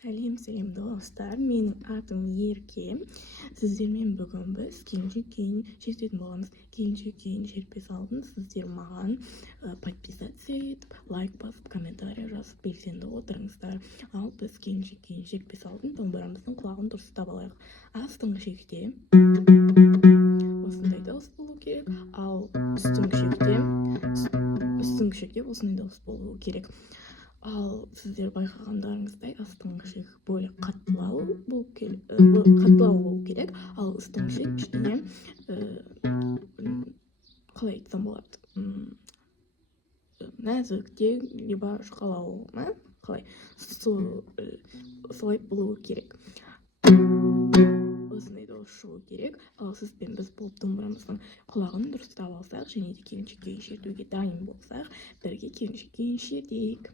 Сәлем достар, менің атым Ерке. Сіздермен бүгін біз кейін шертетін боламыз. Кейін шертпес алдын сіздер маған подписаться етіп, лайк басып, комментарий жазып белсенді отырыңыздар. Ал біз кейін шертпес алдын домбырамыздың құлағын дұрыстап алайық. Астыңғы шекте осындай дауыс болу керек, ал үстіңгі шекте осындай дауыс болу керек. Ал сіздер байқағандарыңыздай астыңғы шек бөлек қаттылау болу керек, ал үстіңгі шек кішкене қалай айтсам болады, нәзіктеу либо жұқалау ма, қалай солай болу керек. Осындай дауыс шығу керек. Ал сіз бен біз болып домбырамыздың құлағын дұрыстап алсақ және де келіншекке шертуге дайын болсақ, бірге келіншекке шертейік.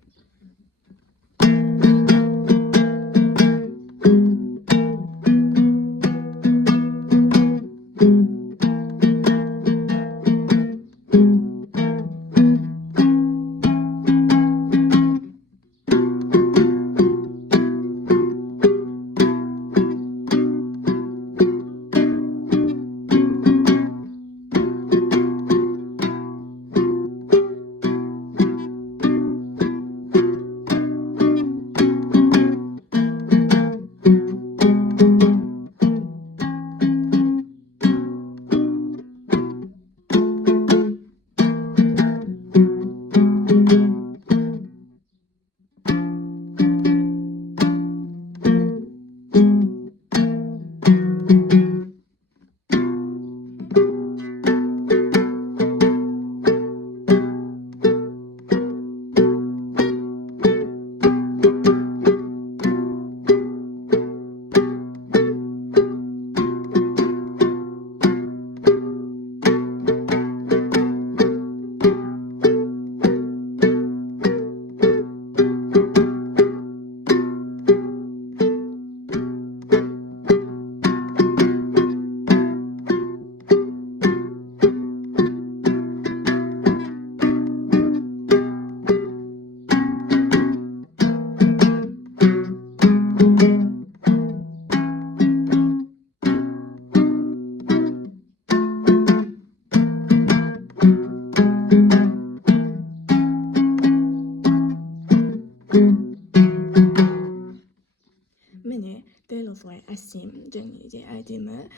Міне, дәл осылай әсем және де әдемі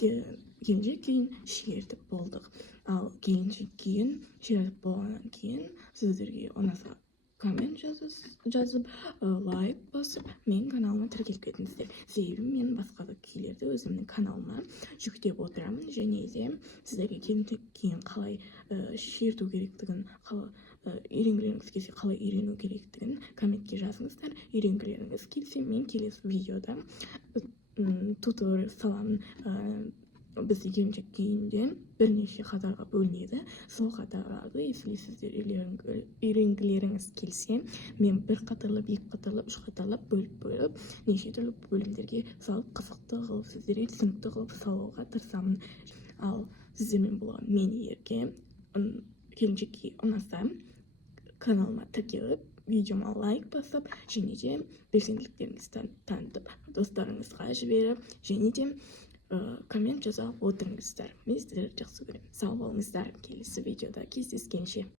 келіншек күйін шертіп болдық. Ал келіншек күйін шертіп болғаннан кейін сіздерге ұнаса коммент жазып, лайк басып, менің каналыма тіркеліп кетіңіздер. Себебі мен басқа да күйлерді өзімнің каналыма жүктеп отырамын, және де сіздерге келіншек күйін қалай шерту керектігін, үйренгілеріңіз келсе қалай үйрену керектігін комментке жазыңыздар. Үйренгілеріңіз келсе, мен келесі видеода туториал саламын. Бізде келіншек күйінде бірнеше қатарға бөлінеді. Сол қатарларды, если сіздер үйренгілеріңіз келсе, мен бір қатарлап, екі қатарлап, үш қатарлап бөліп, неше түрлі бөлімдерге салып, қызықты қылып, сіздерге түсінікті қылып салуға тырысамын. Ал сіздермен болған мен Ерке. Келіншек күй ұнаса, каналыма тіркеліп, видеома лайк басып, және де белсенділіктеріңізді танытып, достарыңызға жіберіп, және де коммент жаза отырыңыздар. Мен сіздерді жақсы көремін. Сау болыңыздар. Келесі видеода кездескенше.